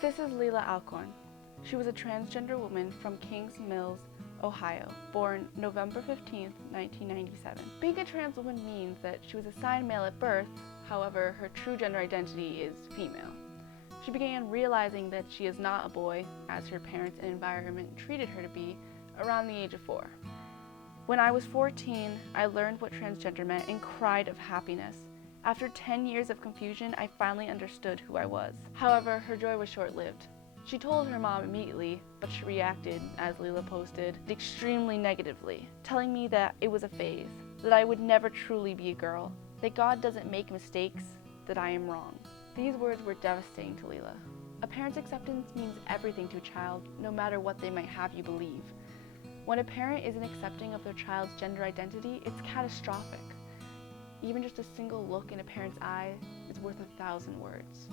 This is Leila Alcorn. She was a transgender woman from Kings Mills, Ohio, born November 15, 1997. Being a trans woman means that she was assigned male at birth, however, her true gender identity is female. She began realizing that she is not a boy, as her parents and environment treated her to be, around the age of 4. When I was 14, I learned what transgender meant and cried of happiness. After 10 years of confusion, I finally understood who I was. However, her joy was short-lived. She told her mom immediately, but she reacted, as Leila posted, extremely negatively, telling me that it was a phase, that I would never truly be a girl, that God doesn't make mistakes, that I am wrong. These words were devastating to Leila. A parent's acceptance means everything to a child, no matter what they might have you believe. When a parent isn't accepting of their child's gender identity, it's catastrophic. Even just a single look in a parent's eye is worth 1,000 words.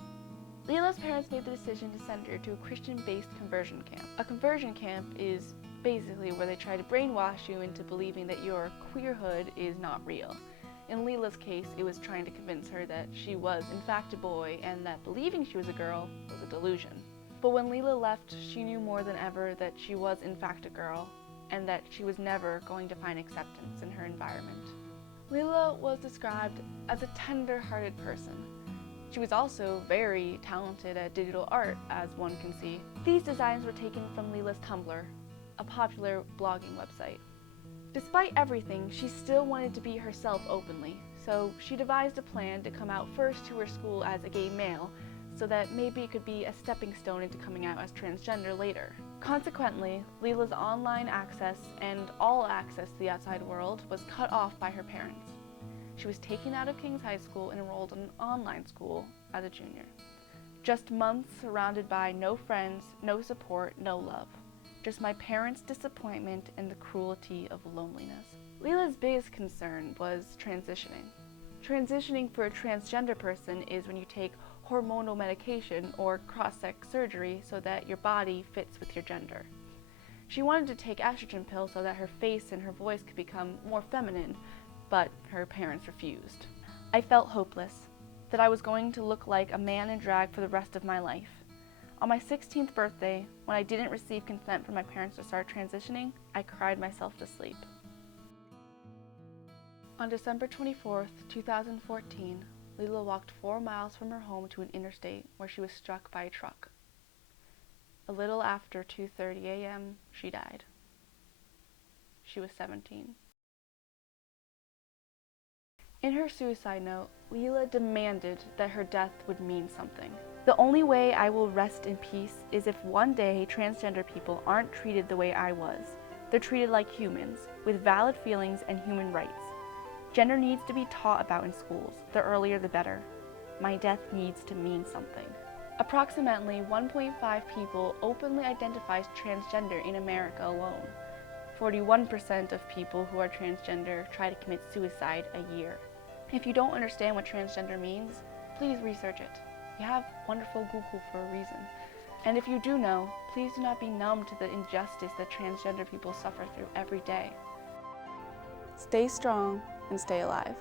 Leila's parents made the decision to send her to a Christian-based conversion camp. A conversion camp is basically where they try to brainwash you into believing that your queerhood is not real. In Leila's case, it was trying to convince her that she was in fact a boy and that believing she was a girl was a delusion. But when Leila left, she knew more than ever that she was in fact a girl and that she was never going to find acceptance in her environment. Leila was described as a tender-hearted person. She was also very talented at digital art, as one can see. These designs were taken from Leila's Tumblr, a popular blogging website. Despite everything, she still wanted to be herself openly, so she devised a plan to come out first to her school as a gay male, so that maybe it could be a stepping stone into coming out as transgender later. Consequently, Leila's online access and all access to the outside world was cut off by her parents. She was taken out of King's High School and enrolled in an online school as a junior. Just months surrounded by no friends, no support, no love. Just my parents' disappointment and the cruelty of loneliness. Leila's biggest concern was transitioning. Transitioning for a transgender person is when you take hormonal medication or cross-sex surgery so that your body fits with your gender. She wanted to take estrogen pills so that her face and her voice could become more feminine, but her parents refused. I felt hopeless, that I was going to look like a man in drag for the rest of my life. On my 16th birthday, when I didn't receive consent from my parents to start transitioning, I cried myself to sleep. On December 24th, 2014, Leila walked 4 miles from her home to an interstate where she was struck by a truck. A little after 2:30 a.m., she died. She was 17. In her suicide note, Leila demanded that her death would mean something. The only way I will rest in peace is if one day transgender people aren't treated the way I was. They're treated like humans, with valid feelings and human rights. Gender needs to be taught about in schools. The earlier the better. My death needs to mean something. Approximately 1.5 people openly identify as transgender in America alone. 41% of people who are transgender try to commit suicide a year. If you don't understand what transgender means, please research it. You have wonderful Google for a reason. And if you do know, please do not be numb to the injustice that transgender people suffer through every day. Stay strong and stay alive.